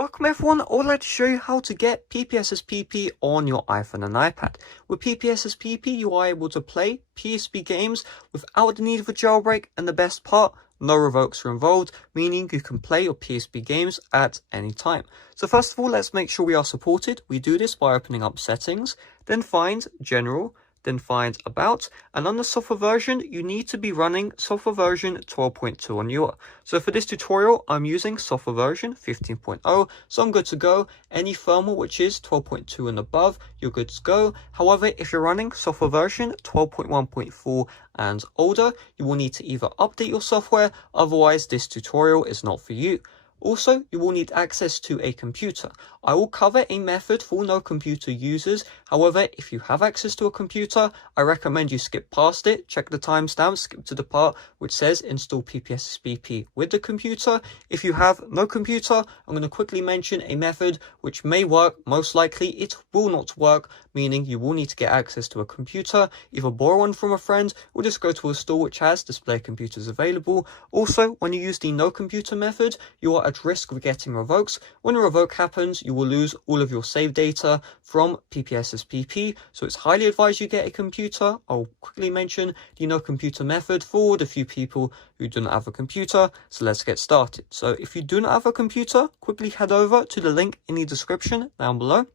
Welcome everyone, I would like to show you how to get PPSSPP on your iPhone and iPad. With PPSSPP you are able to play PSP games without the need of a jailbreak, and the best part, no revokes are involved, meaning you can play your PSP games at any time. So first of all, let's make sure we are supported. We do this by opening up settings, then find general, then find about, and on the software version you need to be running software version 12.2 on your. So for this tutorial I'm using software version 15.0, so I'm good to go. Any firmware which is 12.2 and above, you're good to go. However, if you're running software version 12.1.4 and older, you will need to either update your software, otherwise this tutorial is not for you. Also, you will need access to a computer. I will cover a method for no computer users. However, if you have access to a computer, I recommend you skip past it, check the timestamp, skip to the part which says install PPSSPP with the computer. If you have no computer, I'm going to quickly mention a method which may work. Most likely it will not work, meaning you will need to get access to a computer, either borrow one from a friend or just go to a store which has display computers available. Also, when you use the no computer method, you are at risk of getting revokes. When a revoke happens, you will lose all of your save data from PPSSPP, so it's highly advised you get a computer. I'll quickly mention the no computer method for the few people who do not have a computer, so let's get started. So if you do not have a computer, quickly head over to the link in the description down below.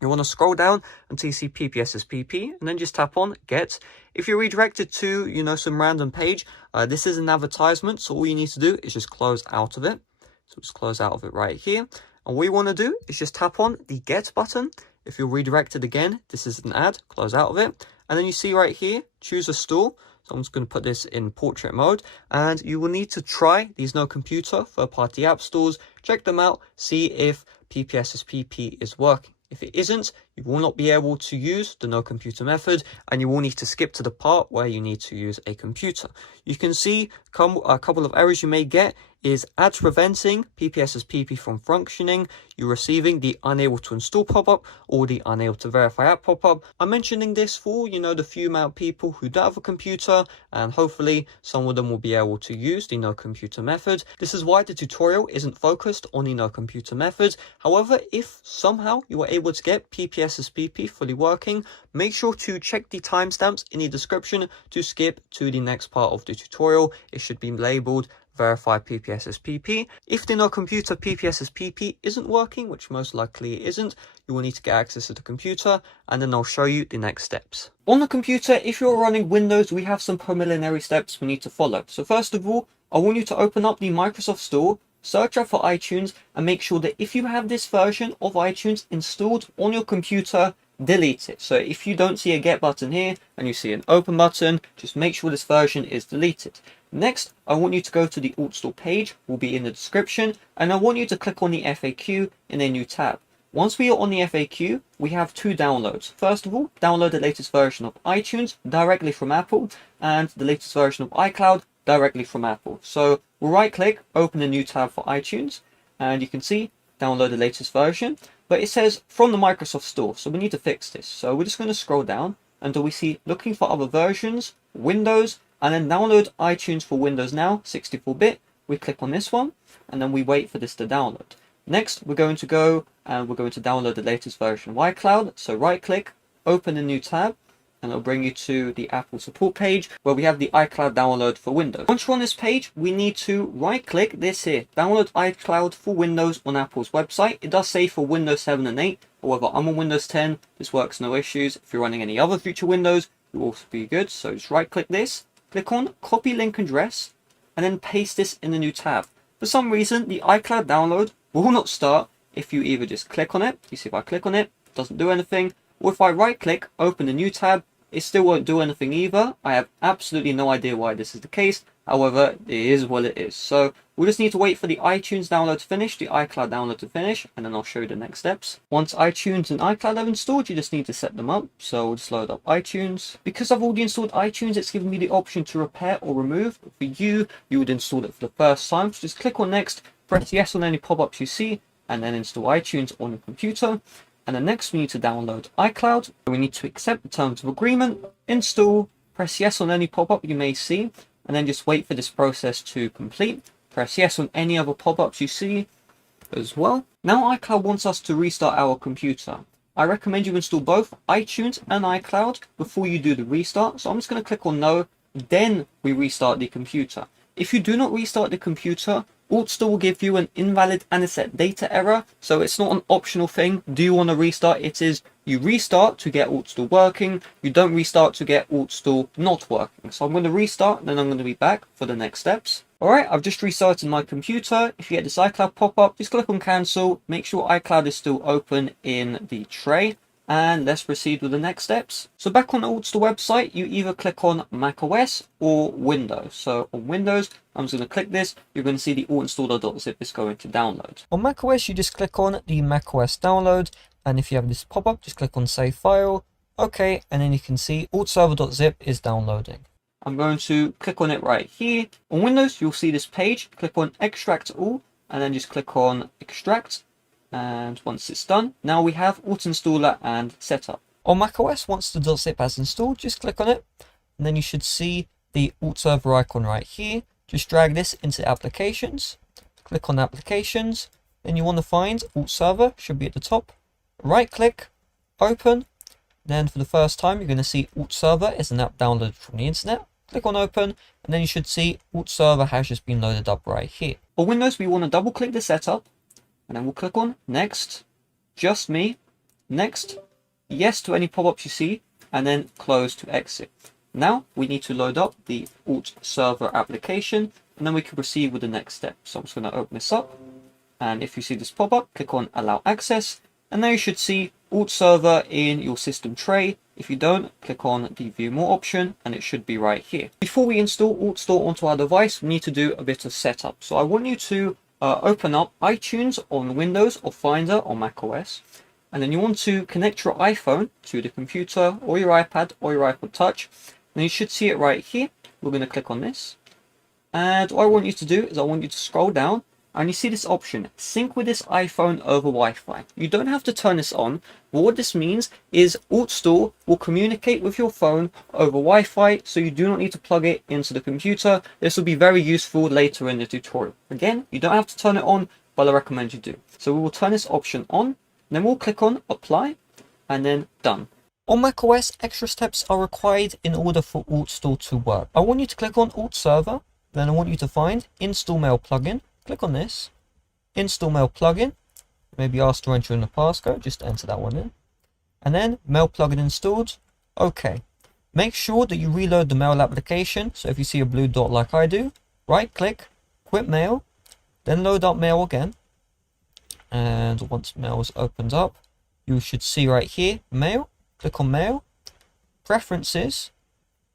You want to scroll down until you see PPSSPP and then just tap on get. If you're redirected to, some random page, this is an advertisement, so all you need to do is just close out of it. So just close out of it right here. And what you want to do is just tap on the get button. If you're redirected again, this is an ad, close out of it. And then you see right here, choose a store. So I'm just going to put this in portrait mode, and you will need to try these no computer third-party app stores, check them out, see if PPSSPP is working. If it isn't, you will not be able to use the no computer method, and you will need to skip to the part where you need to use a computer. You can see a couple of errors you may get is ads preventing PPSSPP from functioning, you're receiving the unable to install pop-up or the unable to verify app pop-up. I'm mentioning this for, the few amount of people who don't have a computer, and hopefully some of them will be able to use the no computer method. This is why the tutorial isn't focused on the no computer method. However, if somehow you are able to get PPSSPP fully working, make sure to check the timestamps in the description to skip to the next part of the tutorial. It should be labeled verify PPSSPP. If the no computer PPSSPP isn't working, which most likely it isn't, you will need to get access to the computer, and then I'll show you the next steps. On the computer, if you're running Windows, we have some preliminary steps we need to follow. So first of all, I want you to open up the Microsoft Store, search up for iTunes, and make sure that if you have this version of iTunes installed on your computer, delete it. So if you don't see a get button here and you see an open button, just make sure this version is deleted. Next, I want you to go to the Alt Store page, will be in the description, and I want you to click on the FAQ in a new tab. Once we are on the FAQ, we have two downloads. First of all, download the latest version of iTunes directly from Apple, and the latest version of iCloud directly from Apple. So we'll right click, open a new tab for iTunes, and you can see download the latest version, but it says from the Microsoft Store, so we need to fix this. So we're just going to scroll down until we see looking for other versions, Windows, and then download iTunes for Windows now, 64-bit. We click on this one, and then we wait for this to download. Next, we're going to go and we're going to download the latest version of iCloud. So right click, open a new tab, and it'll bring you to the Apple support page where we have the iCloud download for Windows. Once you're on this page, we need to right click this here, download iCloud for Windows on Apple's website. It does say for Windows 7 and 8, however I'm on Windows 10, this works no issues. If you're running any other future Windows, it will also be good. So just right click this, click on copy link address, and then paste this in the new tab. For some reason, the iCloud download will not start if you either just click on it. You see if I click on it, it doesn't do anything. Or if I right click, open a new tab, it still won't do anything either. I have absolutely no idea why this is the case. However, it is what it is. So we'll just need to wait for the iTunes download to finish, the iCloud download to finish, and then I'll show you the next steps. Once iTunes and iCloud have installed, you just need to set them up. So we'll just load up iTunes. Because I've already installed iTunes, it's giving me the option to repair or remove. For you, you would install it for the first time. So just click on next, press yes on any pop-ups you see, and then install iTunes on your computer. And then next we need to download iCloud. We need to accept the terms of agreement, install, press yes on any pop-up you may see, and then just wait for this process to complete. Press yes on any other pop-ups you see, as well. Now iCloud wants us to restart our computer. I recommend you install both iTunes and iCloud before you do the restart. So I'm just going to click on no, then we restart the computer. If you do not restart the computer, Altstore will give you an invalid anisette data error. So it's not an optional thing. Do you want to restart? It is you restart to get Altstore working. You don't restart to get Altstore not working. So I'm going to restart and then I'm going to be back for the next steps. Alright, I've just restarted my computer. If you get this iCloud pop-up, just click on cancel. Make sure iCloud is still open in the tray. And let's proceed with the next steps. So back on the Altstore website, you either click on macOS or Windows. So on Windows, I'm just going to click this. You're going to see the altinstaller.zip is going to download. On macOS, you just click on the macOS download. And if you have this pop-up, just click on save file. Okay, and then you can see altserver.zip is downloading. I'm going to click on it right here. On Windows, you'll see this page. Click on extract all and then just click on extract. And once it's done, now we have Altinstaller and setup. On macOS, once the .zip has installed, just click on it. And then you should see the alt server icon right here. Just drag this into applications. Click on applications. Then you want to find alt server, should be at the top. Right click, open. Then for the first time, you're going to see alt server is an app downloaded from the internet. Click on open, and then you should see alt server has just been loaded up right here. For Windows, we want to double click the setup, and then we'll click on next, just me, next, yes to any pop-ups you see, and then close to exit. Now we need to load up the alt server application, and then we can proceed with the next step. So I'm just going to open this up, and if you see this pop-up, click on allow access, and now you should see alt server in your system tray. If you don't, click on the view more option and it should be right here. Before we install Altstore onto our device, we need to do a bit of setup. So I want you to open up iTunes on Windows or Finder on macOS. And then you want to connect your iPhone to the computer or your iPad or your iPod Touch. And you should see it right here. We're going to click on this. And what I want you to do is I want you to scroll down. And you see this option, sync with this iPhone over Wi-Fi. You don't have to turn this on, but what this means is Altstore will communicate with your phone over Wi-Fi, so you do not need to plug it into the computer. This will be very useful later in the tutorial. Again, you don't have to turn it on, but I recommend you do. So we will turn this option on, then we'll click on apply, and then done. On macOS, extra steps are required in order for Altstore to work. I want you to click on Alt Server, then I want you to find Install Mail Plugin. Click on this, install mail plugin, maybe ask to enter in the passcode, just enter that one in. And then mail plugin installed, okay. Make sure that you reload the mail application, so if you see a blue dot like I do, right click, quit mail, then load up mail again. And once mail is opened up, you should see right here, mail, click on mail, preferences,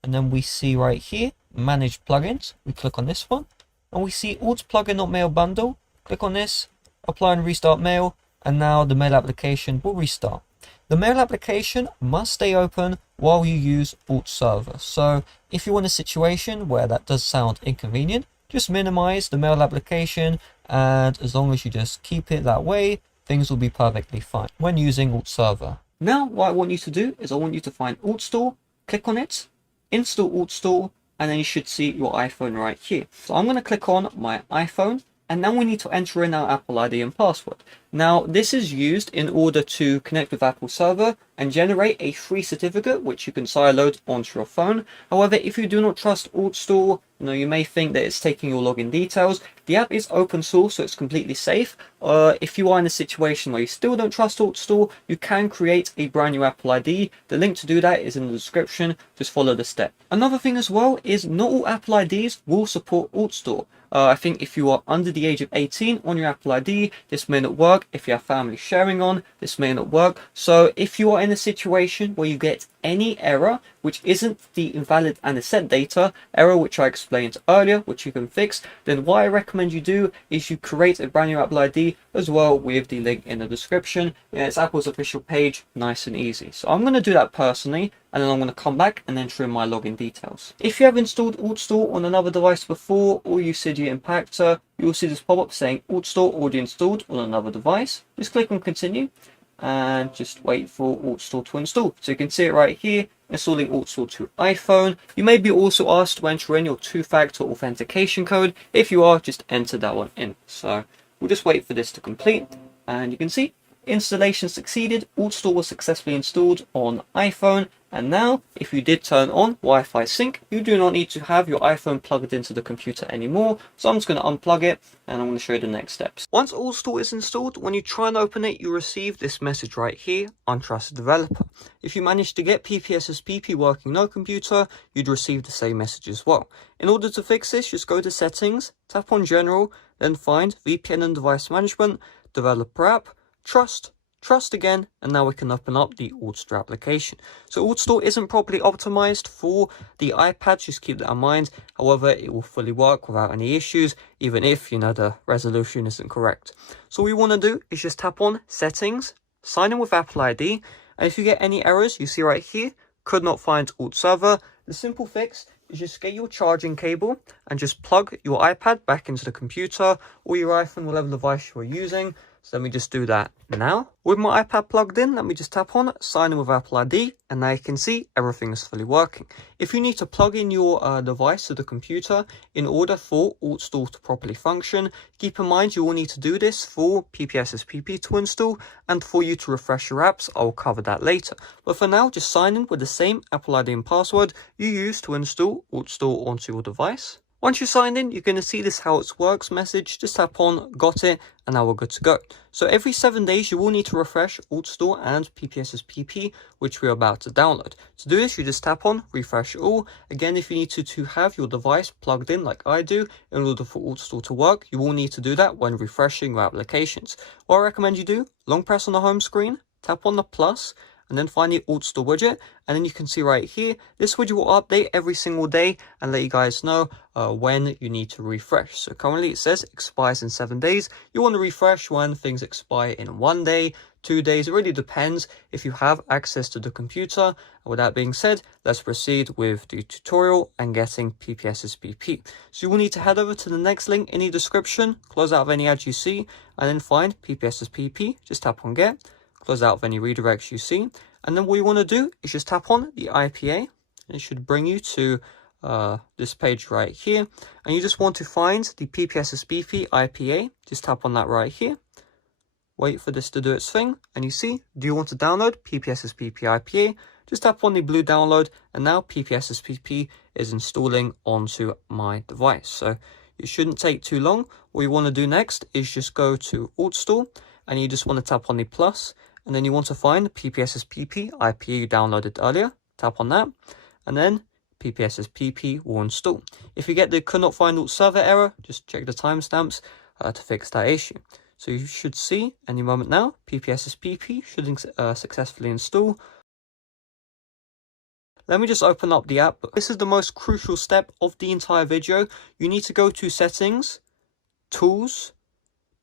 and then we see right here, manage plugins, we click on this one. And we see alt plugin not mail bundle. Click on this, apply and restart mail, and now the mail application will restart. The mail application must stay open while you use alt server. So if you're in a situation where that does sound inconvenient, just minimize the mail application, and as long as you just keep it that way, things will be perfectly fine when using alt server. Now what I want you to do is I want you to find Altstore, click on it, install Altstore, and then you should see your iPhone right here. So I'm going to click on my iPhone, and now we need to enter in our Apple ID and password. Now this is used in order to connect with Apple server and generate a free certificate which you can sideload onto your phone. However, if you do not trust Altstore, you may think that it's taking your login details. The app is open source, so it's completely safe. If you are in a situation where you still don't trust Altstore, you can create a brand new Apple ID. The link to do that is in the description. Just follow the step. Another thing as well is not all Apple IDs will support Altstore. I think if you are under the age of 18 on your Apple ID, this may not work. If you have family sharing on, this may not work. So if you are in a situation where you get any error which isn't the invalid anisette data error which I explained earlier, which you can fix, then what I recommend you do is you create a brand new Apple ID as well with the link in the description. Yeah, it's Apple's official page, nice and easy. So I'm going to do that personally, and then I'm going to come back and enter in my login details. If you have installed Altstore on another device before, or you said you impactor, you will see this pop-up saying Altstore already installed on another device. Just click on continue and just wait for Altstore to install. So you can see it right here, installing Altstore to iPhone. You may be also asked to enter in your two-factor authentication code. If you are, just enter that one in. So We'll just wait for this to complete, and you can see installation succeeded. Install was successfully installed on iPhone, and now if you did turn on Wi-Fi sync, you do not need to have your iPhone plugged into the computer anymore. So I'm just going to unplug it, and I'm going to show you the next steps. Once Install is installed, when you try and open it, you receive this message right here: untrusted developer. If you manage to get PPSSPP working on no computer, you'd receive the same message as well. In order to fix this, just go to settings, tap on general, then find VPN and device management, developer app, trust again, and now we can open up the Install application. So Install isn't properly optimized for the iPad, just keep that in mind. However, it will fully work without any issues, even if, the resolution isn't correct. So what we want to do is just tap on settings, sign in with Apple ID, and if you get any errors, you see right here, could not find alt server. The simple fix is just get your charging cable and just plug your iPad back into the computer or your iPhone, whatever device you are using. So let me just do that now. With my iPad plugged in, let me just tap on sign in with Apple ID, and now you can see everything is fully working. If you need to plug in your device to the computer in order for Install to properly function, keep in mind you will need to do this for PPSSPP to install, and for you to refresh your apps. I will cover that later. But for now, just sign in with the same Apple ID and password you use to install Install onto your device. Once you're signed in, you're going to see this how it works message. Just tap on got it, and now we're good to go. So every 7 days you will need to refresh Install and PPSSPP, which we're about to download. To do this, you just tap on refresh all. Again, if you need to have your device plugged in like I do in order for Install to work, you will need to do that when refreshing your applications. What I recommend you do, long press on the home screen, tap on the plus, and then find the Install widget, and then you can see right here, this widget will update every single day and let you guys know when you need to refresh. So currently it says expires in 7 days. You want to refresh when things expire in 1 day, 2 days. It really depends if you have access to the computer. And with that being said, let's proceed with the tutorial and getting PPSSPP. So you will need to head over to the next link in the description, close out of any ads you see, and then find PPSSPP. Just tap on get. Close out of any redirects you see, and then what you want to do is just tap on the IPA, and it should bring you to this page right here, and you just want to find the PPSSPP IPA. Just tap on that right here, wait for this to do its thing, and you see, do you want to download PPSSPP IPA? Just tap on the blue download, and now PPSSPP is installing onto my device. So it shouldn't take too long. What you want to do next is just go to Install, and you just want to tap on the plus, and then you want to find PPSSPP IPA you downloaded earlier. Tap on that, and then PPSSPP will install. If you get the could not find alt server error, just check the timestamps to fix that issue. So you should see any moment now, PPSSPP should successfully install. Let me just open up the app. This is the most crucial step of the entire video. You need to go to settings, tools,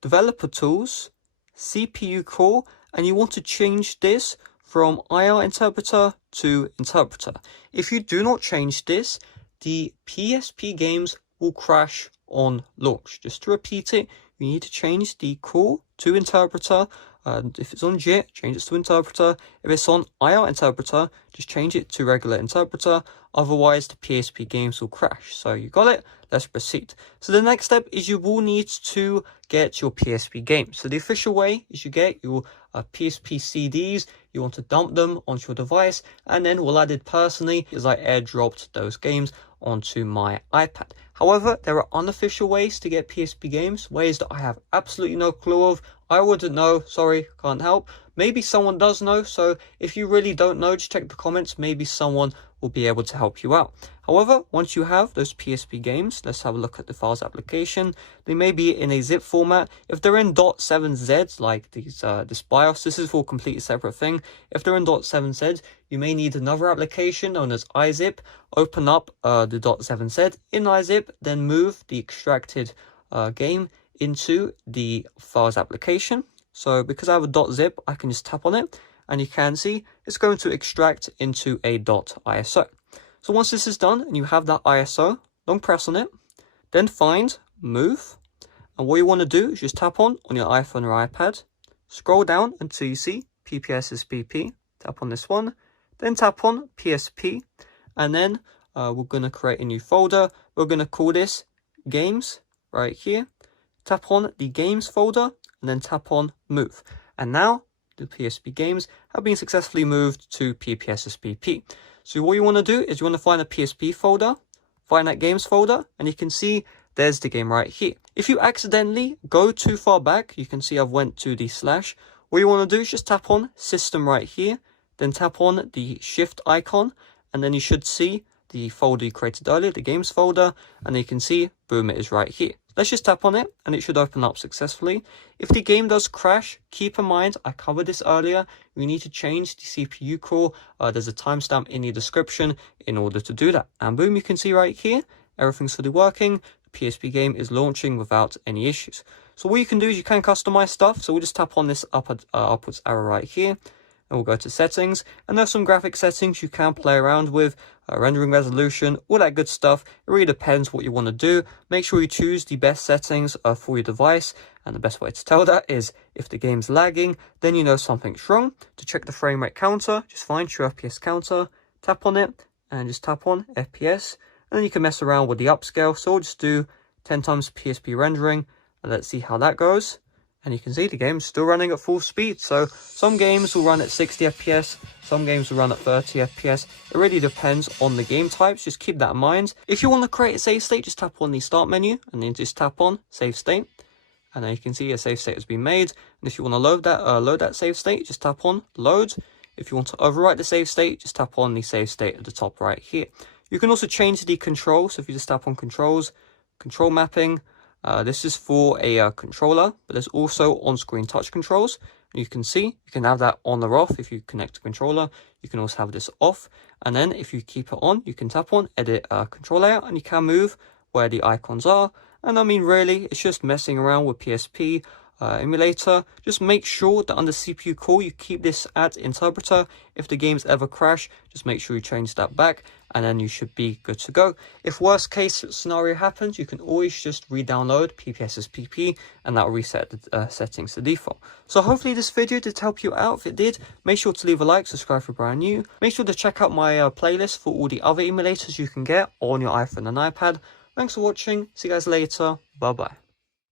developer tools, CPU core, and you want to change this from IR interpreter to interpreter. If you do not change this, the PSP games will crash on launch. Just to repeat it, you need to change the core to interpreter. If it's on JIT, change it to interpreter. If it's on IR interpreter, just change it to regular interpreter. Otherwise, the PSP games will crash. So you got it. Let's proceed. So the next step is you will need to get your PSP games. So the official way is you get your PSP CDs. You want to dump them onto your device. And then what I did personally is I airdropped those games onto my iPad. However, there are unofficial ways to get PSP games, ways that I have absolutely no clue of. I wouldn't know, sorry, can't help. Maybe someone does know, so if you really don't know, just check the comments, maybe someone will be able to help you out. However, once you have those PSP games, let's have a look at the files application. They may be in a zip format. If they're in .7z, like these, this BIOS, this is for a completely separate thing. If they're in .7z, you may need another application known as iZip. Open up the .7z in iZip, then move the extracted game into the files application. So because I have a .zip, I can just tap on it, and you can see it's going to extract into a .iso. So once this is done and you have that ISO, long press on it, then find move, and what you want to do is just tap on your iPhone or iPad, scroll down until you see PPSSPP, tap on this one, then tap on PSP, and then we're going to create a new folder. We're going to call this games right here. tap on the games folder, and then tap on move. And now the PSP games have been successfully moved to PPSSPP. So what you want to do is you want to find a PSP folder, find that games folder, and you can see there's the game right here. If you accidentally go too far back, you can see I've went to the slash. What you want to do is just tap on system right here, then tap on the shift icon, and then you should see the folder you created earlier, the games folder, and you can see, boom, it is right here. Let's just tap on it and it should open up successfully. If the game does crash, keep in mind, I covered this earlier, we need to change the CPU core. There's a timestamp in the description in order to do that. And boom, you can see right here, everything's fully working. The PSP game is launching without any issues. So what you can do is you can customize stuff. So we'll just tap on this upwards arrow right here. And we'll go to settings, and there's some graphic settings you can play around with, rendering resolution, all that good stuff. It really depends what you want to do. Make sure you choose the best settings for your device, and the best way to tell that is if the game's lagging, then you know something's wrong. To check the frame rate counter, just find your FPS counter, tap on it, and just tap on FPS, and then you can mess around with the upscale. So we'll just do 10 times PSP rendering, and let's see how that goes. And you can see the game's still running at full speed. So some games will run at 60 FPS, some games will run at 30 FPS. It really depends on the game types. Just keep that in mind. If you want to create a save state, just tap on the start menu and then just tap on save state. And then you can see a save state has been made. And if you want to load that save state, just tap on load. If you want to overwrite the save state, just tap on the save state at the top right here. You can also change the control. So if you just tap on controls, control mapping, this is for a controller, but there's also on-screen touch controls. You can see you can have that on or off if you connect a controller. You can also have this off, and then if you keep it on, you can tap on edit control layout, and you can move where the icons are. And I mean, really, it's just messing around with PSP Emulator. Just make sure that under CPU core you keep this at interpreter. If the games ever crash, just make sure you change that back, and then you should be good to go. If worst case scenario happens, you can always just re-download PPSSPP, and that will reset the settings to default. So hopefully this video did help you out. If it did, make sure to leave a like, subscribe if you're brand new. Make sure to check out my playlist for all the other emulators you can get on your iPhone and iPad. Thanks for watching. See you guys later. Bye bye.